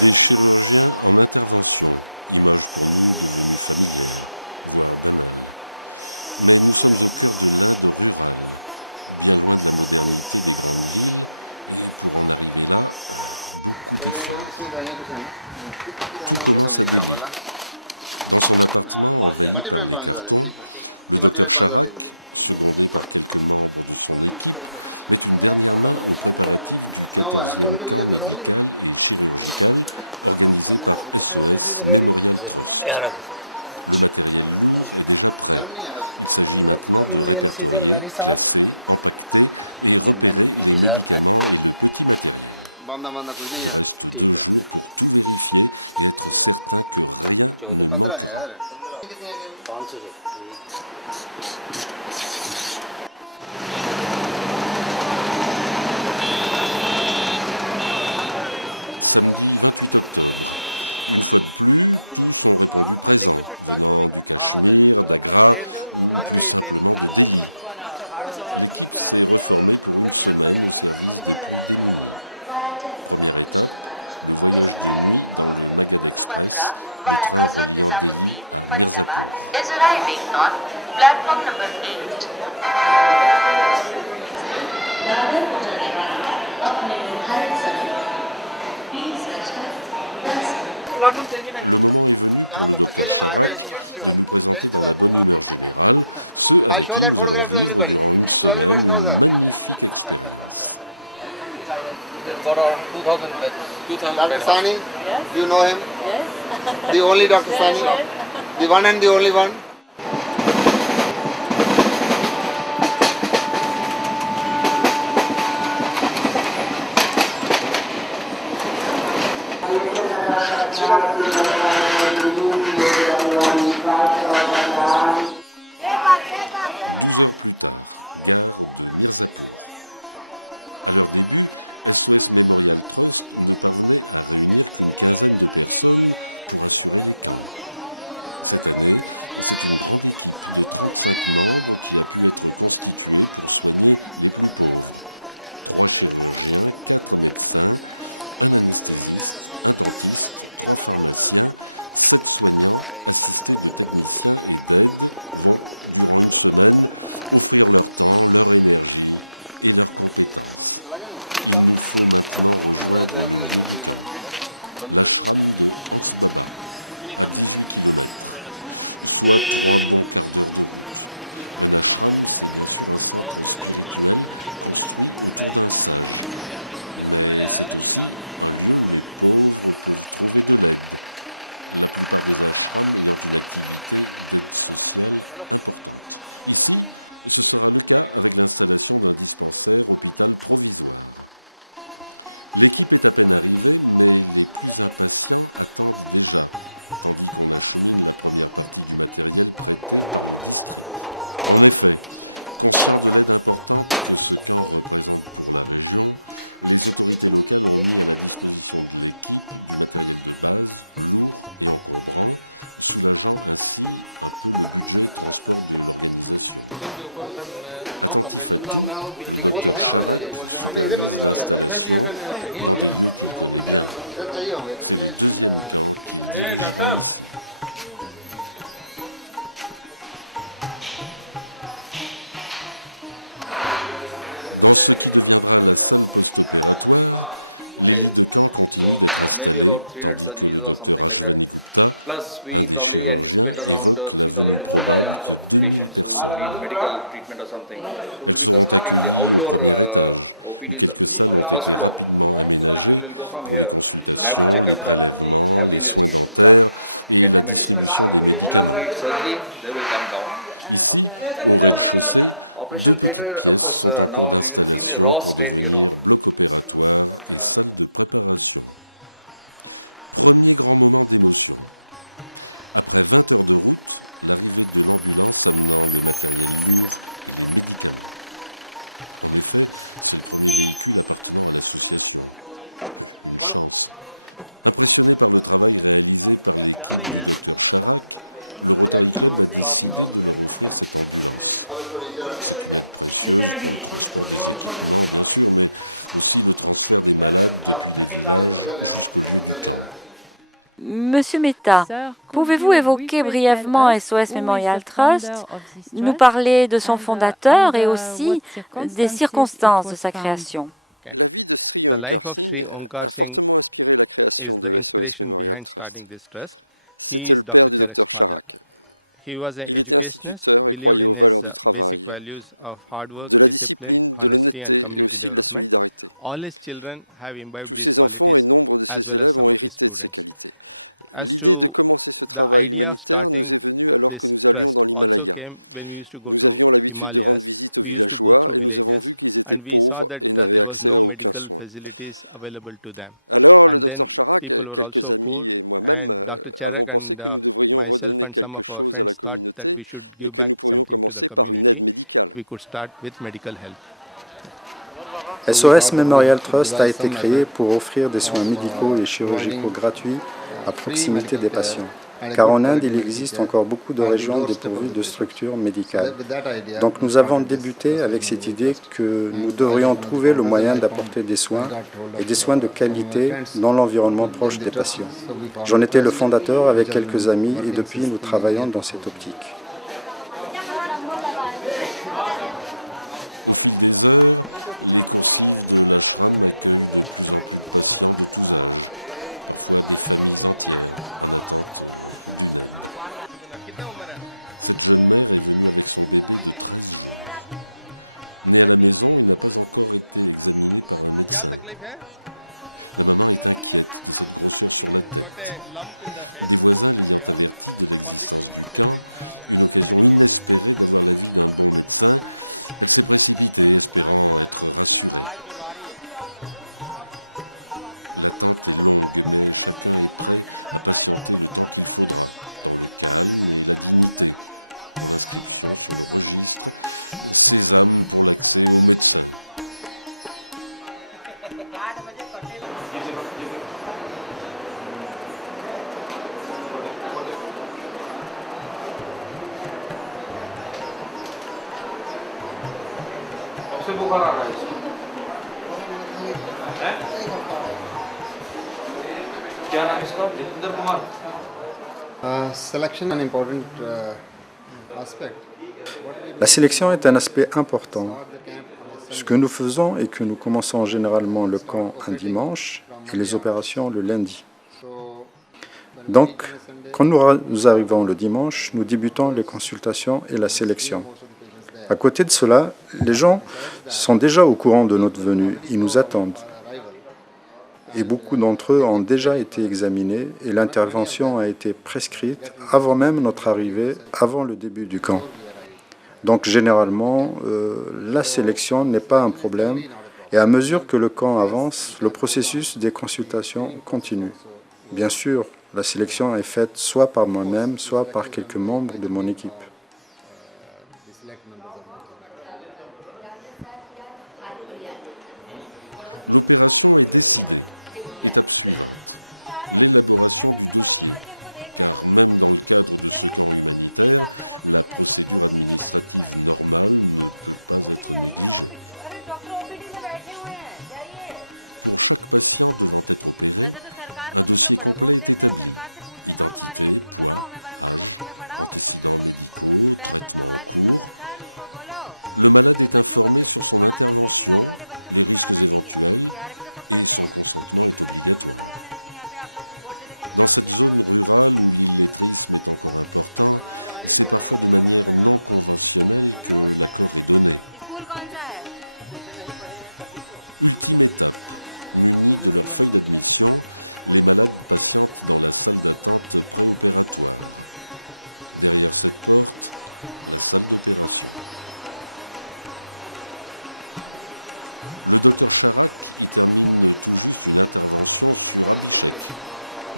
Des chirurgiens en intervention, image pour nous devenue familière, voire banale. Mais nous sommes au cœur de l'Inde rurale, bien loin de la modernité des grandes villes, et pour en arriver là, beaucoup d'efforts. Tout commence à Delhi. Dans son appartement envahi par les cartons, le docteur Charak, secondé par quelques membres de son équipe, met une dernière main aux préparatifs du 14e camp médical et chirurgical organisé par SOS Memorial Trust. Le matériel lourd est déjà prêt. Il s'agit maintenant de répertorier, classer, empaqueter et repérer les médicaments et le petit matériel. Il reste 2 jours pour tout vérifier et être certain que rien ne manquera. Samedi 28 octobre. Une fois de plus, tous ont répondu présents, venant du Cachemire, d'Agra ou plus simplement de Delhi. L'équipe s'est reformée pour une semaine au service des plus démunis. Première étape, le voyage de nuit dans le Magadh Express, le train reliant Delhi à Mirzapur. Le moment est venu pour le docteur Charak de nous présenter dans la bonne humeur générale ceux avec qui nous allons vivre durant une semaine une magnifique expérience. Dr. Sani, do you know him? Yes. The only Dr. Sani? The one and the only one? Douze heures plus tard, gare de Mirzapur. À leur début, SOS Memorial Trust ne parvenait à réunir qu'une quinzaine de personnes pour assurer les camps. Cette année, c'est une grande équipe de 35 membres qui a pu être constituée pour soigner les plus pauvres. 3 chirurgiens, 4 médecins, un anesthésiste, un dentiste, 3 pharmaciens, 7 soignants, assistés de techniciens et d'aides, vont, durant une semaine, offrir leur temps, leur énergie et leurs compétences. Il nous faut maintenant rejoindre le lieu du camp, l'ashram de Hans Baba, à 18 km, soit 3 bons quarts d'heure de route. Un ashram, c'est bien sûr un centre spirituel construit autour d'un sage. Mais c'est aussi un lieu où les pauvres peuvent trouver de l'aide. La plupart des ashrams ayant une activité d'aide sociale importante. Ici, ce sera le cas avec l'installation d'un dispensaire hôpital provisoire. L'équipe est à peine arrivée, mais les plus impatients attendent déjà, tandis qu'on achemine la première partie du matériel prêté par le district. En effet, conscients de l'aide importante que ce camp représente pour la région, les autorités locales ont mis à la disposition de l'équipe du matériel de base, lourd et encombrant, soulageant ainsi un peu le budget transport de l'organisation. Attentif à tout, le docteur Charak supervise l'installation dans des lieux qu'il connaît bien. C'est le 2e camp qu'il dirigera ici. Dans ce qui deviendra la salle post-opératoire, les lits de camp continuent d'être installés, tandis que le docteur Ashwani Gupta, un des chirurgiens, évoque la venue probable de 2000 personnes. Elles seront accueillies au premier étage, où quelques salles ont été rapidement aménagées pour les consultations, les prélèvements, les soins dentaires et la distribution des médicaments. Ici, au rez-de-chaussée, 2 petites pièces sont en cours d'installation pour devenir bloc opératoire et salle de préparation. Premier grand moment d'émotion. Après 20 heures de route, l'arrivée de l'ambulance amenant le matériel lourd et les médicaments. En effet, c'est le premier véhicule appartenant à l'association. Une chance. Impressionné par le travail réalisé par l'équipe du docteur Charac, le Rotary Club a décidé de leur offrir cette ambulance. C'est une aide précieuse pour le transport des équipements, bien sûr, mais aussi le transfert des malades depuis les villages jusqu'au lieu du camp. Monsieur Mehta, pouvez-vous évoquer brièvement SOS Memorial Trust, nous parler de son fondateur et aussi des circonstances de sa création? La vie de Sri Onkar Singh a fortement inspiré la création de SOS Memorial Trust. C'était le père du docteur Charac. Il était instituteur et croyait aux valeurs du travail, de la discipline, de l'honnêteté et aussi de la solidarité. Tous ses enfants et nombre de ses élèves ont hérité de ces qualités. L'idée de commencer ce travail humanitaire nous est venue alors que nous allions dans l'Himalaya. Nous avions l'habitude de rendre visite aux villageois et nous avons vu qu'ils étaient pauvres et n'avaient accès à aucun soin. Alors le docteur Charac, quelques amis et moi-même avons pensé que nous devrions redonner quelque chose à la communauté et que nous pourrions commencer par une aide médicale. SOS Memorial Trust a été créé pour offrir des soins médicaux et chirurgicaux gratuits à proximité des patients. Car en Inde, il existe encore beaucoup de régions dépourvues de structures médicales. Donc nous avons débuté avec cette idée que nous devrions trouver le moyen d'apporter des soins et des soins de qualité dans l'environnement proche des patients. J'en étais le fondateur avec quelques amis et depuis nous travaillons dans cette optique. Au fil des heures, les coursives de l'ashram accueillent de plus en plus de patients de tous âges, parfois des familles entières en attente d'une aide. Cette jeune mère est venue avec son bébé de 13 jours. Né à la maison, il n'a pas encore été examiné par un médecin. La maman est inquiète de cette grosseur sur la tête. Des voisins l'ayant averti de l'existence du camp, une occasion inespérée d'avoir l'avis d'un bon médecin, elle s'est précipitée, espérant être rassurée. L'attente est longue, mais chacun est prêt à patienter le temps qu'il faudra, dans le calme et la dignité, pour l'inscription sur le registre, sésame pour l'accès au médecin. La sélection est un aspect important. Ce que nous faisons est que nous commençons généralement le camp un dimanche et les opérations le lundi. Donc, quand nous arrivons le dimanche, nous débutons les consultations et la sélection. À côté de cela, les gens sont déjà au courant de notre venue, ils nous attendent. Et beaucoup d'entre eux ont déjà été examinés et l'intervention a été prescrite avant même notre arrivée, avant le début du camp. Donc généralement, la sélection n'est pas un problème et à mesure que le camp avance, le processus des consultations continue. Bien sûr, la sélection est faite soit par moi-même, soit par quelques membres de mon équipe. L'opération est décidée. Étape suivante, l'élaboration du dossier, car même dans le cadre de ce camp humanitaire, la procédure administrative normale ne peut pas être négligée. Pour chaque patient devant être opéré, un dossier complet est établi. Identité, poids, âge, antécédents médicaux, traitements en cours. Le malade est informé sur son intervention, les risques éventuels, et son consentement est obligatoire. Dans cette zone rurale où l'illettrisme est encore important, c'est parfois de manière non conventionnelle que l'accord est donné. Ultime étape, munis de leur feuille d'admission, les malades patientent dans la salle d'attente préopératoire. Derrière cette porte, la salle d'opération. Le docteur Charac y termine tout juste une intervention sur Abhishek,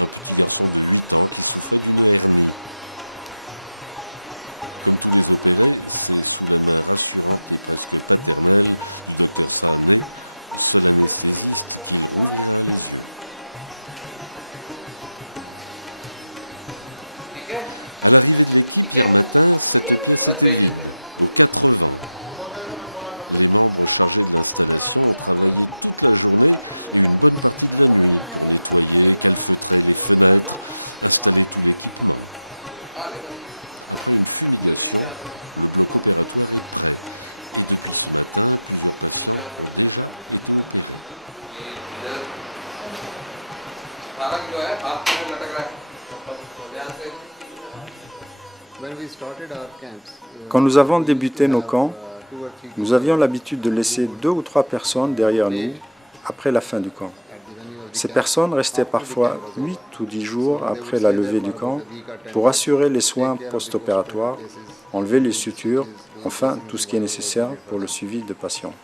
un petit garçon de 8 ans qui souffrait d'une hernie. Comme tous les opérés, c'est sous la main rassurante et presque paternelle du docteur Sahane, seul anesthésiste, qu'il rouvrira les yeux. À l'arrivée de l'équipe hier matin, cette pièce était vide, aux 80. Les membres chargés de l'installation ont travaillé toute la journée et une bonne partie de la nuit pour nettoyer, calfeutrer les fenêtres, installer tout l'équipement. Après une fumigation, le bloc opératoire est prêt et depuis ce matin, plusieurs patients ont déjà été opérés. Quand nous avons débuté nos camps, nous avions l'habitude de laisser 2 ou 3 personnes derrière nous après la fin du camp. Ces personnes restaient parfois 8 ou 10 jours après la levée du camp pour assurer les soins post-opératoires, enlever les sutures, enfin tout ce qui est nécessaire pour le suivi de patients.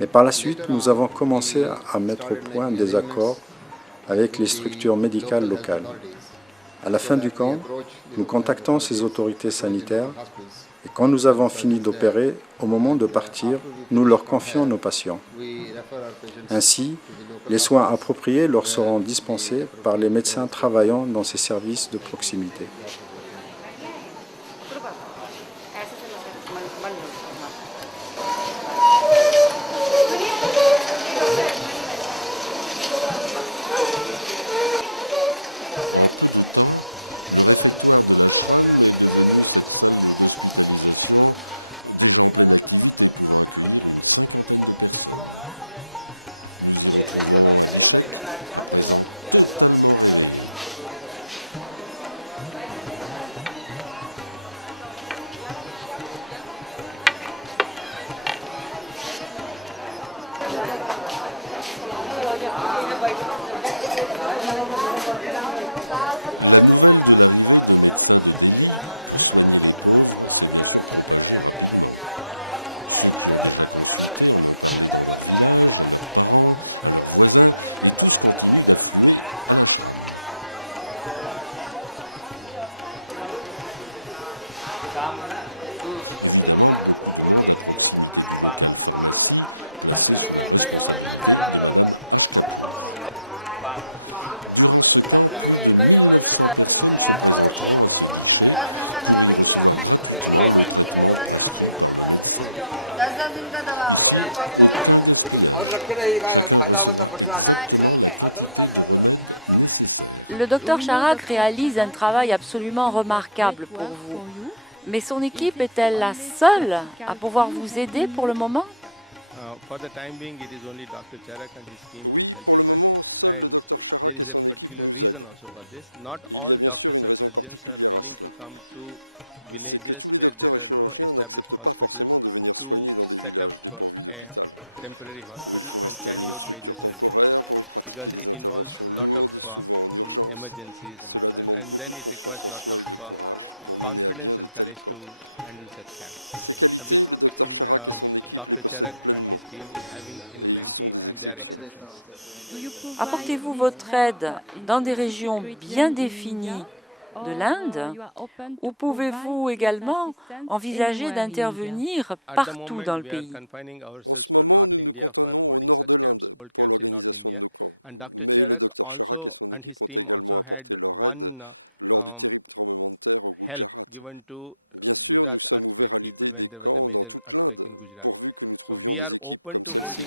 Mais par la suite, nous avons commencé à mettre au point des accords avec les structures médicales locales. À la fin du camp, nous contactons ces autorités sanitaires et quand nous avons fini d'opérer, au moment de partir, nous leur confions nos patients. Ainsi, les soins appropriés leur seront dispensés par les médecins travaillant dans ces services de proximité. En peu de temps, le réfectoire de l'ashram est devenu cette salle d'hospitalisation, déjà en pleine activité, pouvant accueillir une 50aine de personnes. Nous y retrouvons Abhishek, à présent totalement réveillé. La nouvelle de l'arrivée de médecins de Delhi pour soigner les pauvres s'est bien sûr propagée rapidement. Ceux qui ont déjà consulté en ont parlé dans leur village, à leurs parents, à leurs voisins, et tous continuent d'affluer à l'ashram. Évidemment, beaucoup de monde à proximité du local pharmacie, placé sous la responsabilité de Madame H. Kapoor. Durant ce camp, plus de 1900 personnes se présenteront à ce guichet pour y recevoir gratuitement le traitement prescrit par le médecin. Ici, aucun gaspillage. Chacun recevra exactement la quantité de remèdes nécessaires. Le docteur Charac réalise un travail absolument remarquable pour vous. Mais son équipe est-elle la seule à pouvoir vous aider pour le moment ? Oui, pour le moment, seul le docteur Charac et son équipe nous aident. Il y a bien sûr une raison particulière à cela. C'est que tous les docteurs et chirurgiens n'acceptent pas forcément de venir soigner dans des villages dépourvus d'hôpital, où il faut installer une structure temporaire pour y pratiquer des interventions lourdes, souvent en urgence. Cela demande beaucoup de confiance en soi et de courage pour mener à bien de tels camps. Ces qualités, le docteur Charac et son équipe les possèdent pleinement, et ils sont des exceptions. Apportez-vous votre aide dans des régions bien définies de l'Inde, ou pouvez-vous également envisager d'intervenir partout dans le pays ? En ce moment, nous nous cantonnons au nord de l'Inde pour l'organisation de nos camps. Mais le docteur Charac et son équipe ont également apporté leur aide lors du terrible tremblement de terre au Gujarat. Bien sûr, nous sommes ouverts à l'idée des camps dans toute l'Inde, pourvu que nous trouvions des équipes comme celle-ci.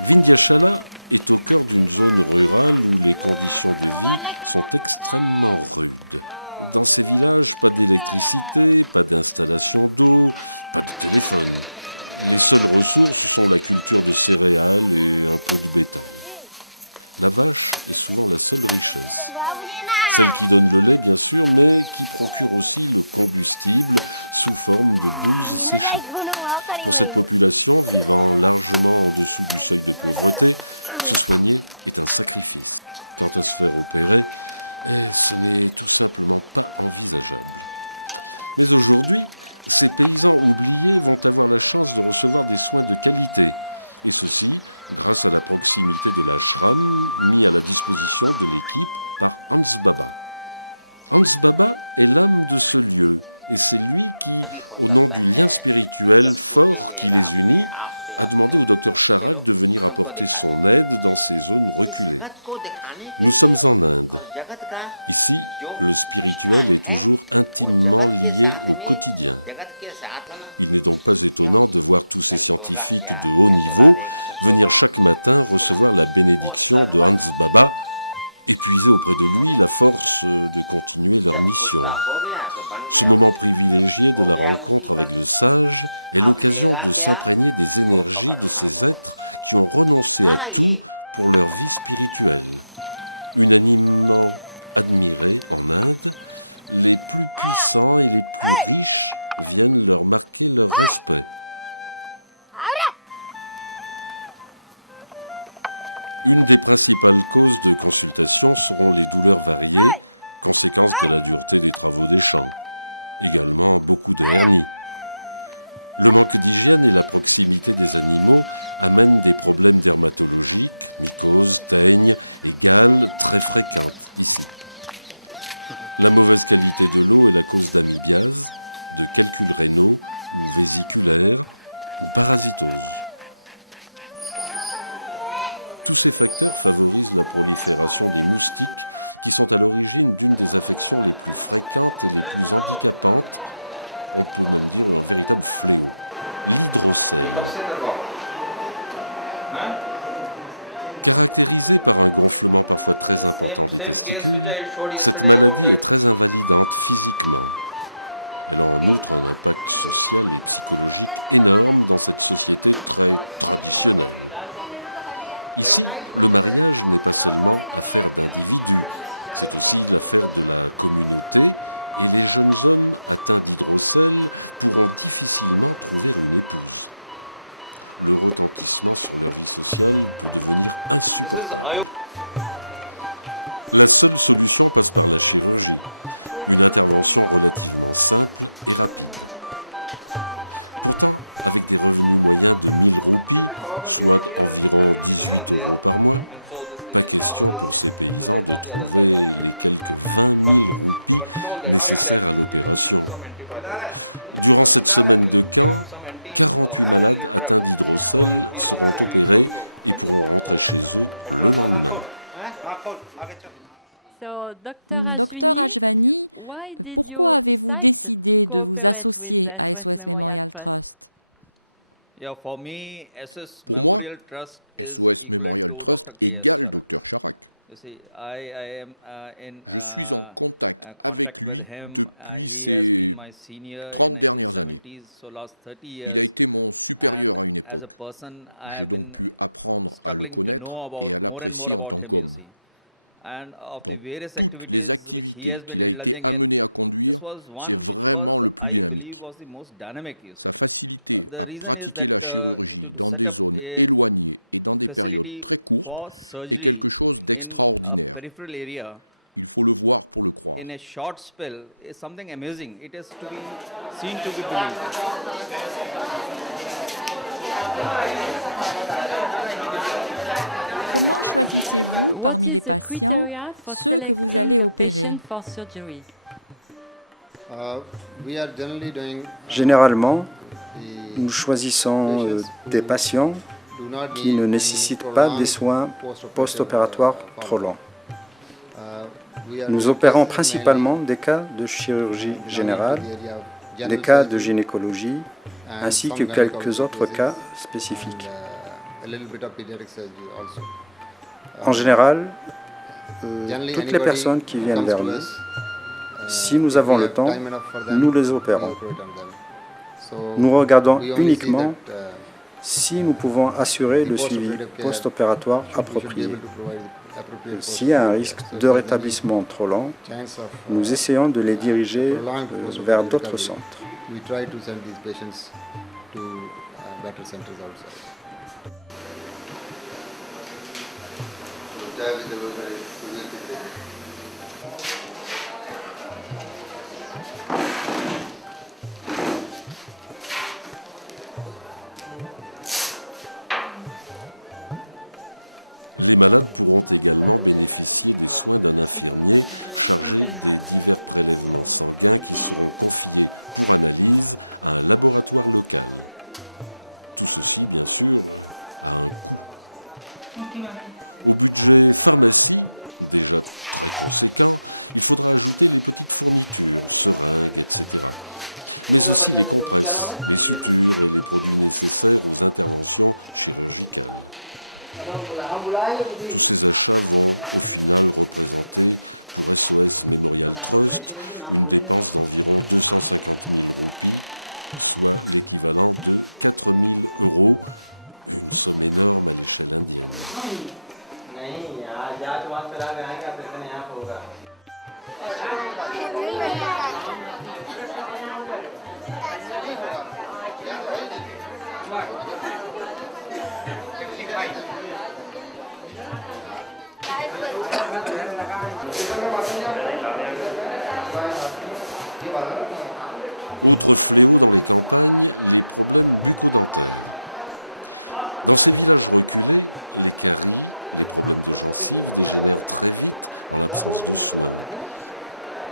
Vindhyachala est au cœur d'une zone rurale où les conditions de vie sont extrêmement rudes. Dans ces villages, pas d'électricité, pas d'installation d'eau, pas de téléphone. Les seules ressources sont la culture de céréales et un peu de bétail. La vache est souvent la seule richesse. Celle qui donne le lait, bien sûr, mais qui procure aussi le combustible sous forme de bouse séchée. Pour cette population, vivant largement en dessous du seuil de pauvreté, se soigner est un sacrifice. Quant à se faire opérer, ce n'est tout simplement pas envisageable. Mais aujourd'hui, ces paysans oubliés vont avoir la chance de recevoir des soins de qualité, et ceci grâce à la proximité de l'ashram mis à la disposition de l'équipe par Hans Baba. Hans Baba est l'âme de ce lieu, et c'est lui qui, au nom du lien spirituel fort qui les unit, a demandé au docteur Charak de venir apporter son aide dans ces zones reculées. Nous sommes en Inde. Ici, le spirituel est toujours intimement lié au quotidien. Il n'est donc pas étonnant de voir tous ces scientifiques de haut niveau venir chaque matin recevoir la bénédiction de Hans Baba et puiser auprès de lui la force de continuer leur mission. Ce moment privilégié de la rencontre avec le sage est l'occasion de s'imprégner des énergies de ces êtres qui ont renoncé à tout pour leur vie spirituelle. Unanimement admirés en Inde, les plus puissants et les plus riches viennent leur marquer leur respect. Une des principales causes de consultation seront les douleurs variées, conséquence de la dureté des travaux des champs. Également beaucoup de hernies. Le manque d'hygiène et la proximité des animaux amènent des problèmes dermatologiques, mycoses, teignes et gales très fréquentes ici. La mauvaise qualité de l'eau est la cause d'amibiase, de calculs rénaux ou vésiculaires ou parasitose. Tous ces facteurs favorisent la prolifération des moustiques qui sont à l'origine d'une des affections les plus fréquentes et les plus handicapantes, on peut même dire un véritable fléau, l'hydrocèle. Caractérisée par un gonflement parfois très important des testicules, cette maladie est très invalidante physiquement. Elle a en outre un impact social et psychologique énorme dans cette société très traditionnelle. Ici, le mariage n'est pas seulement affaire d'individus, c'est aussi l'affaire de la communauté, et les jeunes hommes atteints d'hydrocèle pourront difficilement trouver une épouse. Le retentissement sur leur vie sociale peut devenir insupportable. La seule solution passe par la chirurgie, une intervention relativement simple et rapide. Pourtant, avec des revenus moyens de 1000 roupies, soit environ 18 € par mois, pas question pour ces paysans de trouver les quelques 20 000 roupies nécessaires à l'opération. Durant cette semaine de camp, 48 malades atteints d'hydrocèle seront opérés et pourront rentrer chez eux le lendemain. Docteur Ashwani, pourquoi avez-vous décidé de vous associer à SOS Memorial Trust? Pour moi, SOS Memorial Trust égale Dr Charak. Je suis en contact avec lui depuis ces 30 dernières années. Il a été mon supérieur à une époque. J'ai donc pu apprendre à le connaître et à l'apprécier en tant qu'homme. Dans toutes les activités qu'il a été amené à conduire, c'est vraiment le plus dynamique. Sa facilité à pratiquer la chirurgie dans des zones éloignées et dans des périodes très courtes est quelque chose d'extraordinaire. Il faut le voir pour le croire. Comment choisissez-vous parmi les patients ceux que vous allez opérer? Généralement, nous choisissons des patients qui ne nécessitent pas des soins post-opératoires trop longs. Nous opérons principalement des cas de chirurgie générale, des cas de gynécologie, ainsi que quelques autres cas spécifiques. En général, toutes les personnes qui viennent vers nous, si nous avons le temps, nous les opérons. Nous regardons uniquement si nous pouvons assurer le suivi post-opératoire approprié. S'il y a un risque de rétablissement trop lent, nous essayons de les diriger vers d'autres centres. Les malades pourront également bénéficier des soins d'un infirmier chargé des divers prélèvements sanguins qui seront confiés pour analyse à un laboratoire local. Tout ceci, bien sûr, a un coût. Au budget pharmacie, déjà très conséquent, il faudra ajouter les petites fournitures, seringues, etc. Mais aussi les compresses, les sutures et les produits nécessaires aux interventions chirurgicales. Tous ces achats vont au final représenter pour SOS Memorial Trust une dépense d'environ 250 000 roupies, soit l'équivalent de 4 000 €, une somme énorme à l'échelle indienne. Autre fléau dans les campagnes, les problèmes bucco-dentaires. Dans ces villages reculés, les caries, les problèmes de gencives dégénèrent très vite en l'absence de soins.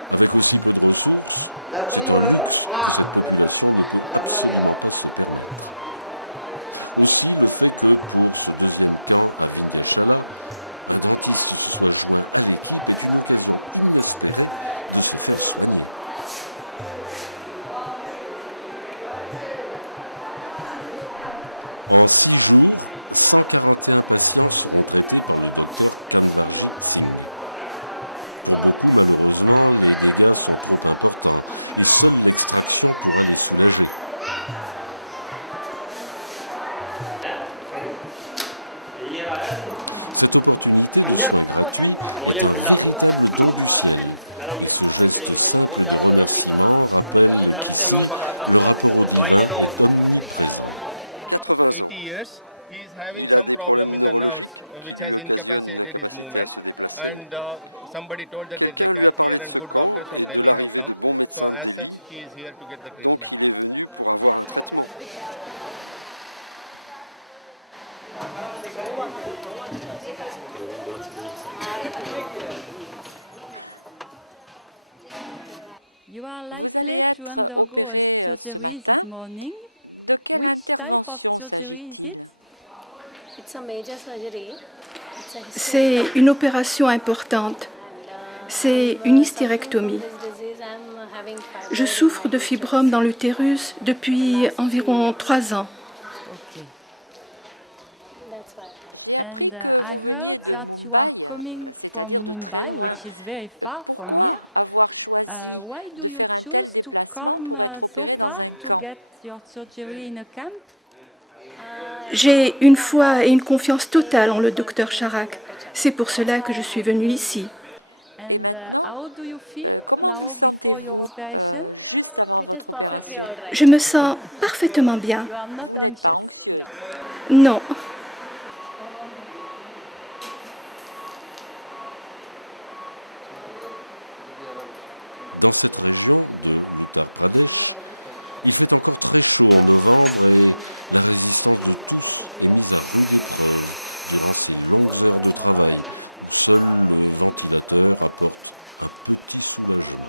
Avec aussi peu de ressources, c'est un luxe que cette population ne peut absolument pas se permettre. Aussi le fait que pour ce deuxième camp à Vindhyachala, un dentiste se soit joint à l'équipe est une occasion inespérée de se faire soigner. En 6 jours, 141 patients seront traités par le docteur Kanwarjit Singh. Pour beaucoup, malheureusement, les dégâts sont trop importants et seule l'extraction pourra les soulager. Cette opportunité de soins gratuits est un véritable don du ciel. Et ce geste simple de remerciement rappelle qu'ici, le rapport au divin est omniprésent. 80 ans. Il a des problèmes neurologiques qui lui occasionnent une incapacité à se déplacer. Quelqu'un lui a parlé de ce camp et de l'arrivée de bons médecins de Delhi, donc il est venu pour avoir un traitement. Vous allez être opéré ce matin. De quelle intervention s'agit-il? C'est une opération importante. C'est une hystérectomie. Je souffre de fibromes dans l'utérus depuis environ 3 ans. J'ai appris que vous veniez de Mumbai, c'est-à-dire de très loin. Pourquoi avoir choisi de faire un tel déplacement pour être opéré dans un camp? J'ai une foi et une confiance totale en le docteur Charak. C'est pour cela que je suis venue ici. Et maintenant, comment vous sentez-vous juste avant votre opération? Je me sens parfaitement bien. Vous n'êtes pas anxieuse? Non. Dans cette région de l'Uttar Pradesh, il fait encore très chaud en novembre et la résistance de tous est mise à rude épreuve durant ces longues heures de travail où seul le ventilateur apporte un petit soulagement.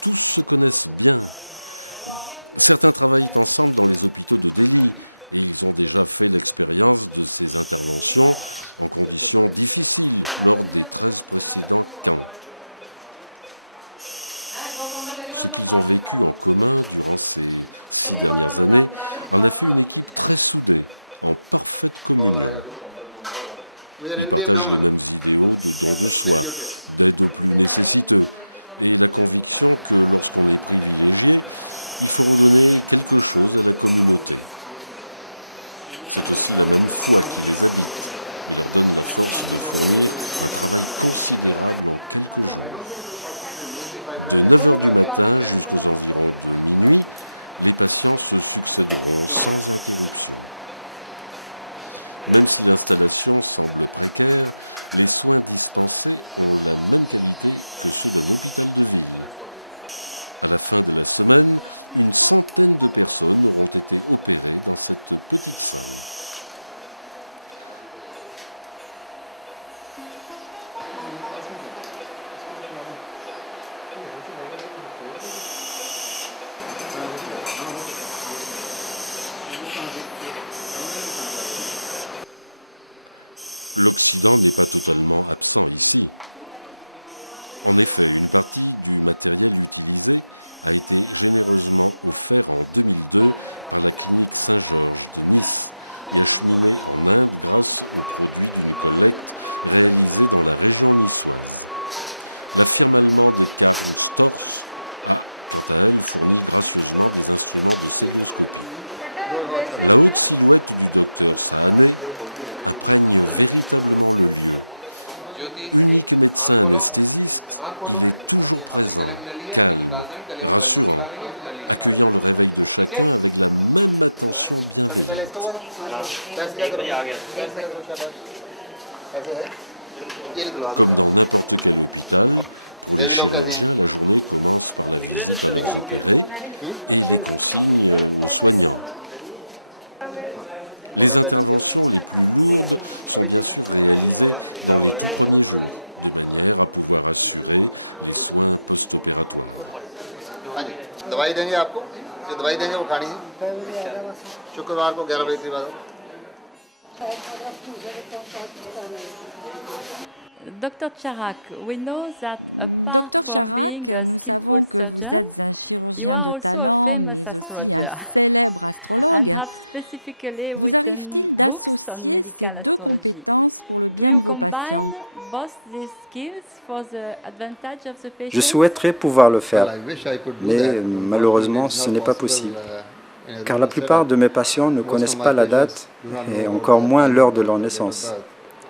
Tous se connaissent bien. Certains travaillent ensemble dans les hôpitaux de Delhi et ils ont déjà fait l'expérience de ces interventions en conditions difficiles lors des 13 précédents camps. Ce qu'ils ont vécu en commun durant ces 6 dernières années en a fait une équipe très soudée, en parfaite communion. Ils partagent les mêmes idéaux de don de soi, d'aide aux plus nécessiteux, et la conviction que lorsqu'on est privilégié, il faut redonner quelque chose à la communauté. C'est aussi la même foi qui les habite et leur donne la force de fournir un travail considérable en quelques jours. De 9h du matin jusqu'aux environs de minuit, les patients se succéderont sans interruption. Même si l'installation semble précaire, les soins dispensés ont la même qualité que ceux d'un hôpital de ville. À la fin de la semaine, une centaine de personnes auront été opérées dans cette petite salle. L'Occident n'est pas totalement absent ici. En effet, une partie du matériel utilisé a été généreusement offert en 2002 par la clinique Saint-Georges de Nice et acheminé en Inde grâce aux produits d'une collecte réalisée dans la région niçoise. La firme allemande Karl Storz a, quant à elle, fourni gracieusement des instruments de célioscopie. La haute silhouette du docteur Sahané imprègne véritablement le lieu. Unique médecin anesthésiste, il est toujours présent, calme, rassurant, accueillant le réveil de chacun avec la même attention bienveillante. Comme dans n'importe quel hôpital, pour les chirurgiens, la journée commence par la visite à leurs opérés et les consignes aux soignants. Les interventions les plus lourdes sont bien sûr réalisées dans les tout premiers jours, de manière à pouvoir assurer les soins post-opératoires. Docteur Charak, nous savons que vous êtes un chirurgien de talent, mais aussi un célèbre astrologue. Vous arrive-t-il d'associer ces deux compétences pour le bien de vos patients? Je souhaiterais pouvoir le faire, mais malheureusement ce n'est pas possible, car la plupart de mes patients ne connaissent pas la date et encore moins l'heure de leur naissance.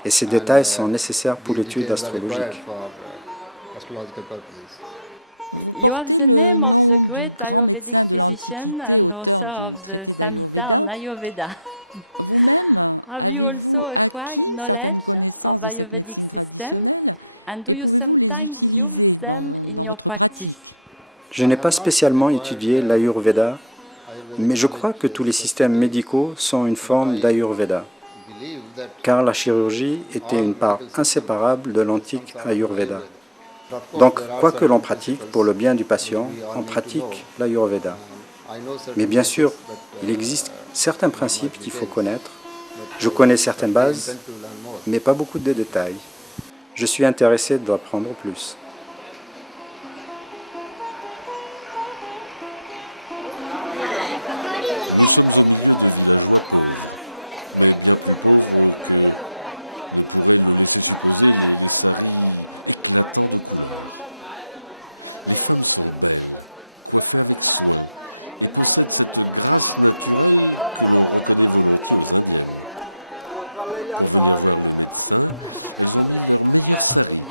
Et ces détails sont nécessaires pour l'étude astrologique. Vous portez le nom du grand médecin de l'Antiquité, auteur du traité d'Ayurveda. Vous-même, avez-vous acquis certaines connaissances de cette médecine traditionnelle et pouvez-vous les utiliser dans votre pratique? Je n'ai pas spécialement étudié l'Ayurveda, mais je crois que tous les systèmes médicaux sont une forme d'Ayurveda, car la chirurgie était une part inséparable de l'antique Ayurveda. Donc, quoi que l'on pratique pour le bien du patient, on pratique l'Ayurveda. Mais bien sûr, il existe certains principes qu'il faut connaître. Je connais certaines bases, mais pas beaucoup de détails. Je suis intéressé d'apprendre plus. Nous sommes au milieu de villageois pauvres, mais bien plus pauvres que ne pourraient le laisser supposer les saris éclatants de couleurs. Les femmes sont belles, coiffées avec soin, et possèdent cette grâce naturelle que l'on reconnaît volontiers aux Indiennes. Pour venir voir le médecin, elles ont mis leur meilleur sari.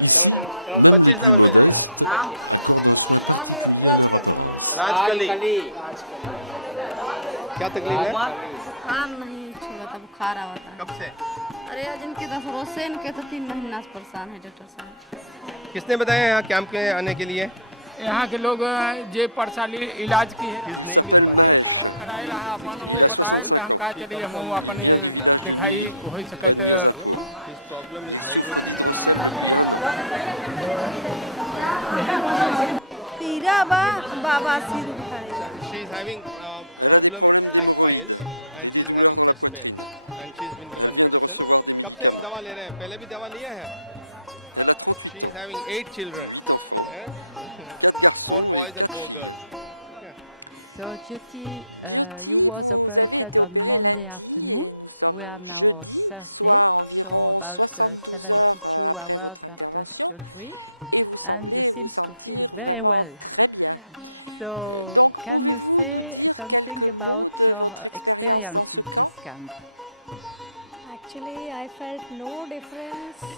Ici, même les plus modestes accordent un soin particulier à leur apparence. Il s'appelle Mahesh. Il a 65 ans. Il vient du village de Nili, près de Mirzapur. Il souffre d'hydrocèle depuis 1 an. Elle a des problèmes d'hémorroïdes et des douleurs dans la poitrine. Elle vient de recevoir des médicaments. Elle a 38 ans, 8 enfants, 4 garçons et 4 filles. Jyoti, vous avez été opérée lundi et nous sommes jeudi, soit environ 72 heures après votre intervention, et vous semblez vous sentir vraiment très bien. Donc, pouvez-vous nous dire quelques mots de votre expérience dans ce camp?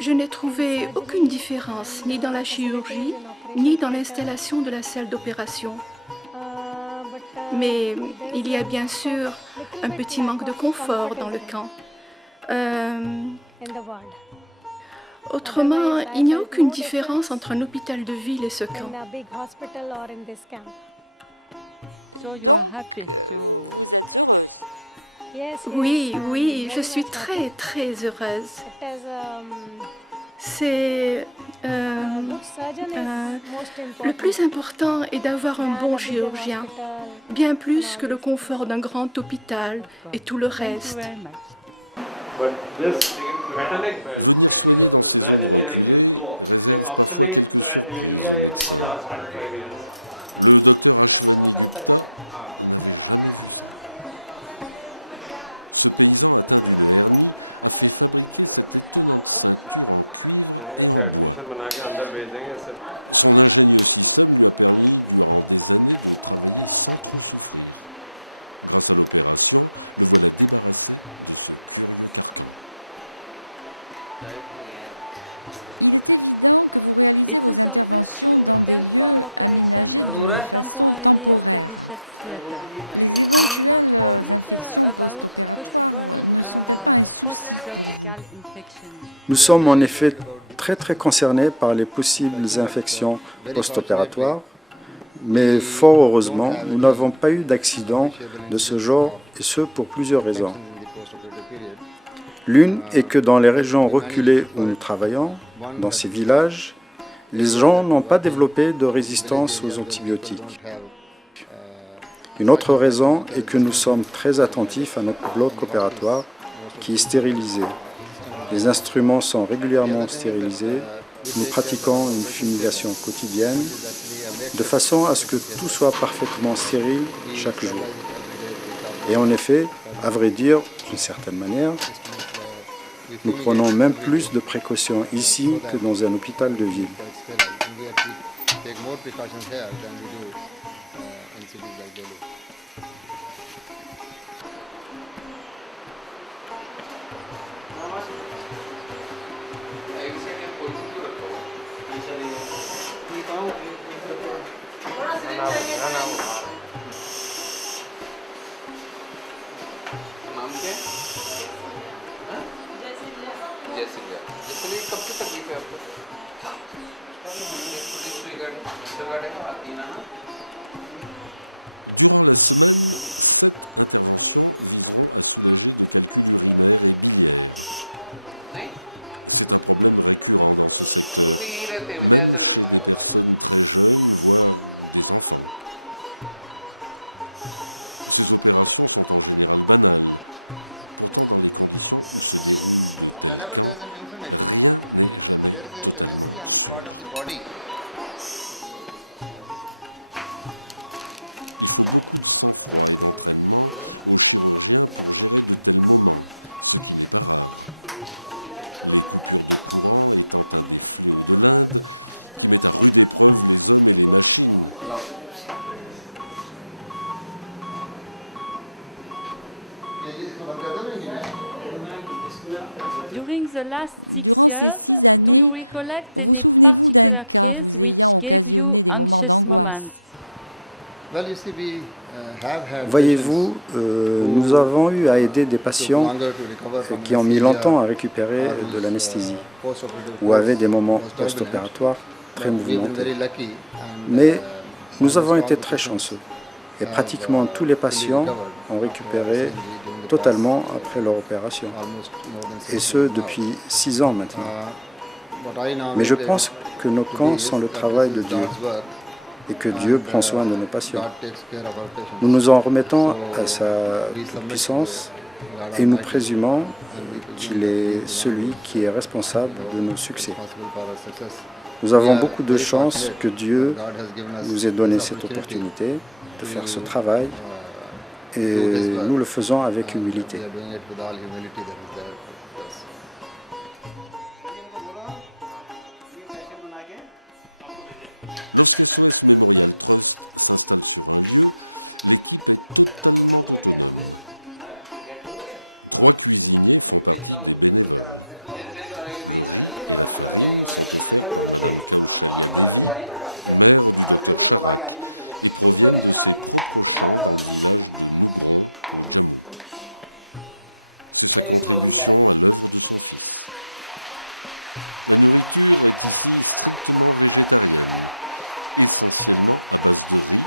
Je n'ai trouvé aucune différence, ni dans la chirurgie, ni dans l'installation de la salle d'opération. Mais il y a bien sûr un petit manque de confort dans le camp. Autrement, il n'y a aucune différence entre un hôpital de ville et ce camp. Donc, vous êtes heureuse? Oui, oui, je suis très, très heureuse. C'est... le plus important est d'avoir un bon chirurgien, bien plus que le confort d'un grand hôpital et tout le reste. Venir soigner dans ces zones reculées réserve parfois quelques surprises aux médecins. Le docteur Ashwani Gupta n'avait jamais vu ça. Ce paysan atteint d'une hernie a fait fabriquer cette étonnante ceinture en cuivre et en bois. Son ingénieux système lui a permis durant des années de travailler sans trop souffrir. Grâce à l'opération, le voilà débarrassé de ce curieux carcan. Il est évident que vous réalisez vos interventions dans des lieux aménagés de façon temporaire. Les éventuelles infections post-opératoires ne sont-elles pas un souci pour vous? Nous sommes en effet très concernés par les possibles infections post-opératoires, mais fort heureusement, nous n'avons pas eu d'accident de ce genre, et ce pour plusieurs raisons. L'une est que dans les régions reculées où nous travaillons, dans ces villages, les gens n'ont pas développé de résistance aux antibiotiques. Une autre raison est que nous sommes très attentifs à notre bloc opératoire qui est stérilisé. Les instruments sont régulièrement stérilisés. Nous pratiquons une fumigation quotidienne de façon à ce que tout soit parfaitement stérile chaque jour. Et en effet, à vrai dire, d'une certaine manière, nous prenons même plus de précautions ici que dans un hôpital de ville. Durant la semaine, 7 interventions viseront à soulager de calculs urinaires et biliaires. C'est un problème récurrent dans ce secteur, même chez des personnes très jeunes, voire des enfants. Ces opérations sont en général banales. Pourtant, dans les conditions où se déroulent de tels camps, rien n'est jamais totalement sûr. Il faut beaucoup de sang-froid et d'entraînement aux chirurgiens pour gérer de tels moments, ce qui n'est pas rare. Les coupures de courant étant un des fléaux de l'Inde qui met à rude épreuve les hommes et les machines. Durant ces 6 années, vous souvenez-vous d'un cas vous ayant occasionné des moments d'angoisse? Voyez-vous, nous avons eu à aider des patients qui ont mis longtemps à récupérer de l'anesthésie ou avaient des moments post-opératoires très mouvementés. Mais nous avons été très chanceux et pratiquement tous les patients ont récupéré totalement après leur opération, et ce depuis 6 ans maintenant. Mais je pense que nos camps sont le travail de Dieu et que Dieu prend soin de nos patients. Nous nous en remettons à sa toute-puissance et nous présumons qu'il est celui qui est responsable de nos succès. Nous avons beaucoup de chance que Dieu nous ait donné cette opportunité de faire ce travail et nous le faisons avec humilité. Lorsqu'SOS Memorial Trust s'installe sur un lieu, l'équipe est totalement autonome. 3 cuisiniers font partie des bénévoles. Le riz et la farine sont offerts par Madame Kaushalya Devi, mère du docteur Charak, et proviennent de ses propres champs dans le village de Nougron, au Jammu. C'est sa contribution à l'œuvre de son fils. La nourriture est ici strictement végétarienne, essentiellement à base de riz,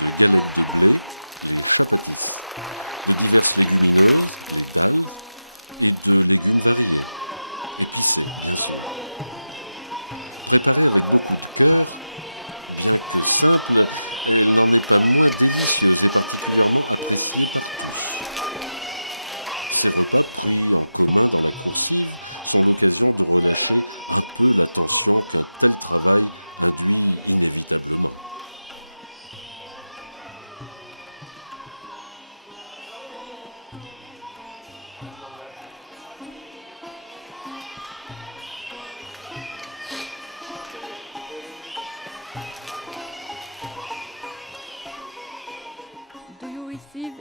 de galettes de blé, les chapatis, de diverses légumineuses, les dalles, et de légumes variés, épicés bien sûr. Préparée avec beaucoup de cœur, bien que simple, elle n'en est pas moins délicieuse et particulièrement appréciée par tous. Ces repas pris en commun dans la coursive sont l'occasion de relâcher un peu la tension qu'un tel travail induit inévitablement.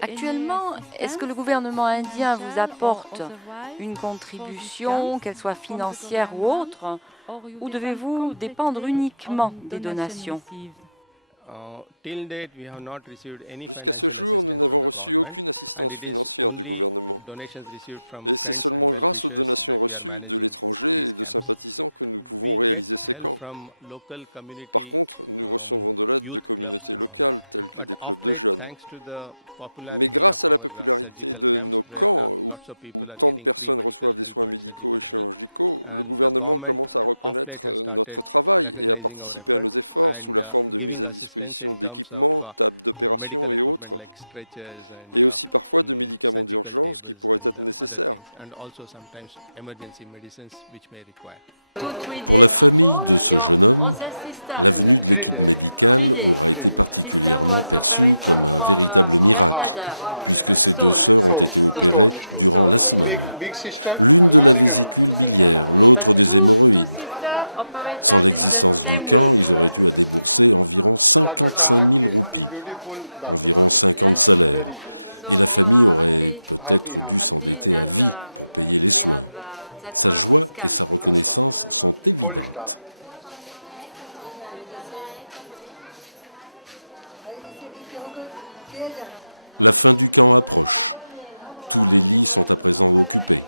Actuellement, est-ce que le gouvernement indien vous apporte une contribution, qu'elle soit financière ou autre, ou devez-vous dépendre uniquement des donations? Jusqu'à ce jour, nous n'avons reçu aucune assistance financière du gouvernement. Et c'est seulement grâce aux donations reçues de l'étranger et de sympathisants que nous pouvons réaliser ces camps. Par contre, nous recevons de l'aide de communautés locales telles que des clubs de jeunes. Mais grâce à la popularité de nos camps, où tant de personnes reçoivent des soins médicaux et chirurgicaux, le gouvernement commence à reconnaître notre travail et à participer à nos efforts sous la forme de mise à disposition d'équipements, tables d'opération et autres, et aussi parfois de médicaments d'urgence qui pourraient être nécessaires. Pour la famille de ce jeune homme, la venue de l'équipe médicale aura été particulièrement perçue comme un véritable miracle, puisque ces 2 sœurs ont été opérées durant la semaine. L'une de la vésicule biliaire, l'autre des hémorroïdes. Sans l'existence du camp, ils auraient eu à débourser environ 55 000 roupies, environ 50 salaires, et la famille aurait peut-être dû s'endetter à vie pour payer les soins. Sa joie et sa reconnaissance sont évidentes. La fin du camp approche. Tous les lits sont à présent occupés.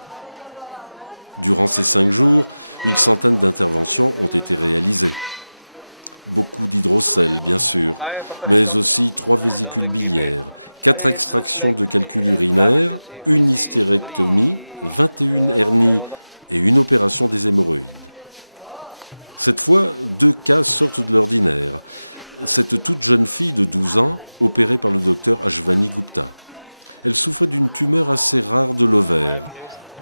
Durant ces 5 jours, une centaine d'interventions ont été réalisées. Beaucoup d'hydrocèles, bien sûr, mais aussi 3 vésicules biliaires, 4 extractions de calcul urinaire, une hystérectomie, 21 hernies et une opération des hémorroïdes. Cette fois, 2 cas sortent de l'ordinaire. Cette toute jeune fille de 12 ans, opérée par le docteur Ashwani Gupta. Elle souffrait d'une tumeur assez rare de l'ovaire,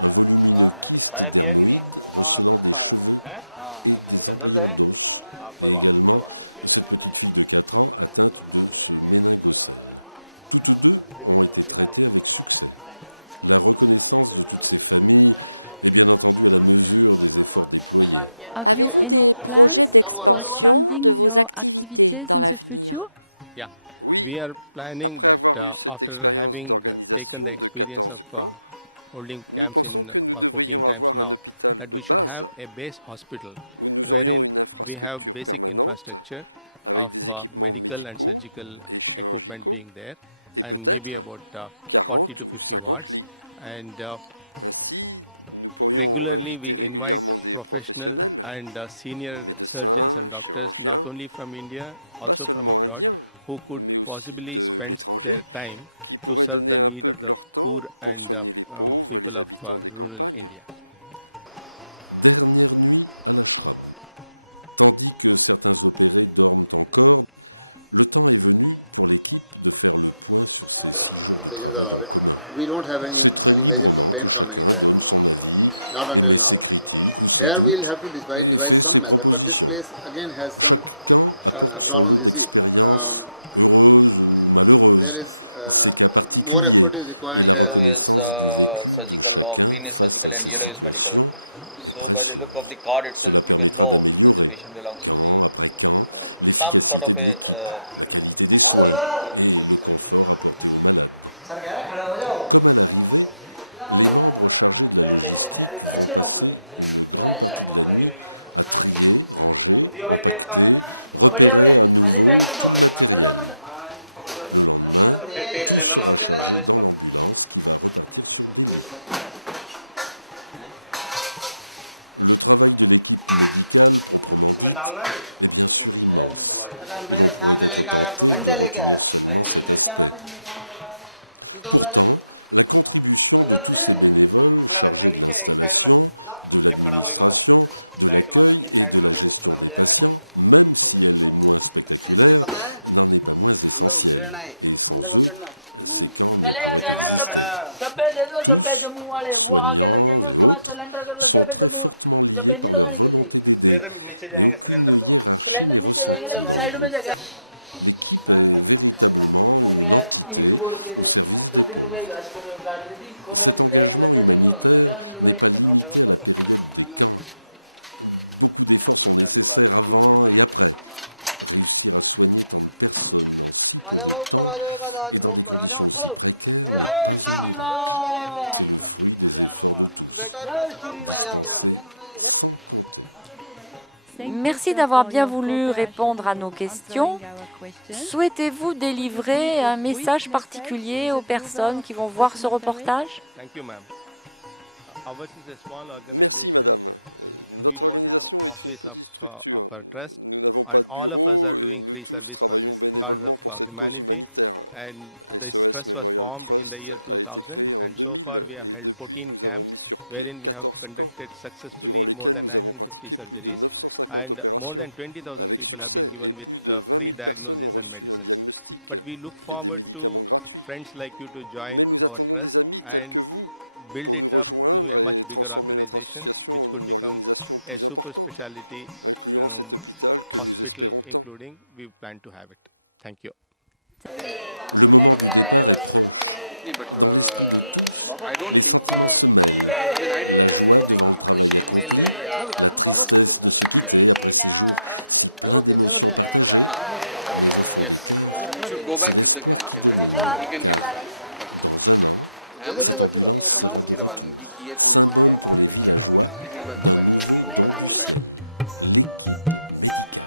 un volumineux kyste dermoïde recelant des cheveux et des embryons d'os, et également cette petite fille de 4 ans atteinte de ce méningocèle. Toutes 2 ont été traitées avec succès. La reconnaissance de toutes ces familles est bien entendu à la mesure des efforts déployés. Avez-vous des projets d'expansion de vos activités dans l'avenir? Oui, après avoir eu cette expérience d'organisation de 14 camps, nous pensons que nous devrions avoir un hôpital de base où nous aurions une infrastructure permanente avec des équipements médicaux et chirurgicaux et peut-être 40 ou 50 lits. Ainsi, nous pourrions inviter régulièrement des professionnels, médecins, chirurgiens, pas seulement indiens, mais aussi de l'étranger, qui pourraient donner un peu de leur temps pour soigner les pauvres et les habitants des campagnes. Dernière nuit à l'ashram. Tandis que certains opérés dorment encore, le temps est venu pour l'équipe de faire le point sur ces 6 jours de travail en commun. C'est très librement que chacun donne son avis, émet ses critiques ou ses doutes et fait ses propositions. Chaque camp apporte son lot d'expériences, heureuses ou malheureuses, ses cas particuliers et la reconnaissance du vécu de chacun face à ces situations est précieuse. Cela permettra d'améliorer, camp après camp, l'efficacité de l'équipe, la qualité des soins et le confort apporté aux malades. Comme à l'arrivée, les membres chargés de la logistique vont passer une grande partie de la nuit à trier, ranger, empaqueter, repérer à nouveau tout le matériel. Le lendemain, tout sera chargé dans l'ambulance qui va repartir sur Delhi. Le travail de l'équipe médicale, proprement dite, est bien sûr immense, et l'on pourrait être tenté de retenir seulement cet aspect. Pourtant, la contribution de tous ces bénévoles chargés de l'installation, de l'administration, de l'accueil et de la gestion des patients, même si elle est moins spectaculaire, n'en est pas moins essentielle. Et sans eux, ces camps ne pourraient exister. Tous, soignants et autres, sont très fortement liés par leur volonté d'aider et aucune hiérarchie n'est ressentie dans le groupe. L'équipe est véritablement une entité au service des pauvres. Cet engagement humanitaire n'est pas limité à la période des camps. Beaucoup d'efforts sont nécessaires avant et après. Réussir à soigner tant de personnes en si peu de temps et dans des conditions aussi précaires n'est pas un miracle. C'est le fruit des efforts de tous, dispensés sans compter. Merci d'avoir bien voulu répondre à nos questions. Souhaitez-vous délivrer un message particulier aux personnes qui vont voir ce reportage? Merci madame. Notre organisation est une petite structure. Nous n'avons pas de bureau et nous tous travaillons bénévolement pour cette cause humanitaire. SOS Memorial Trust a été créé en 2000 et depuis nous avons mis sur pied 14 camps durant lesquels nous avons pratiqué plus de 950 opérations avec succès et plus de 20 000 personnes ont reçu un diagnostic et des médicaments gratuits. Mais nous attendons des amis tels que vous pour nous rejoindre et transformer notre association en une organisation plus importante, incluant cet hôpital que nous espérons tant. Le moment du départ est proche. Dans l'esprit de tous, les sentiments se mêlent. La joie devant le travail accompli, la tristesse de se quitter après ces jours si pleins d'émotions partagées, mais au fond des cœurs, c'est l'espoir qui domine, car dans un an, cette ambulance sera de retour, symbole pour les villageois d'un nouveau don du ciel, l'équipe médicale.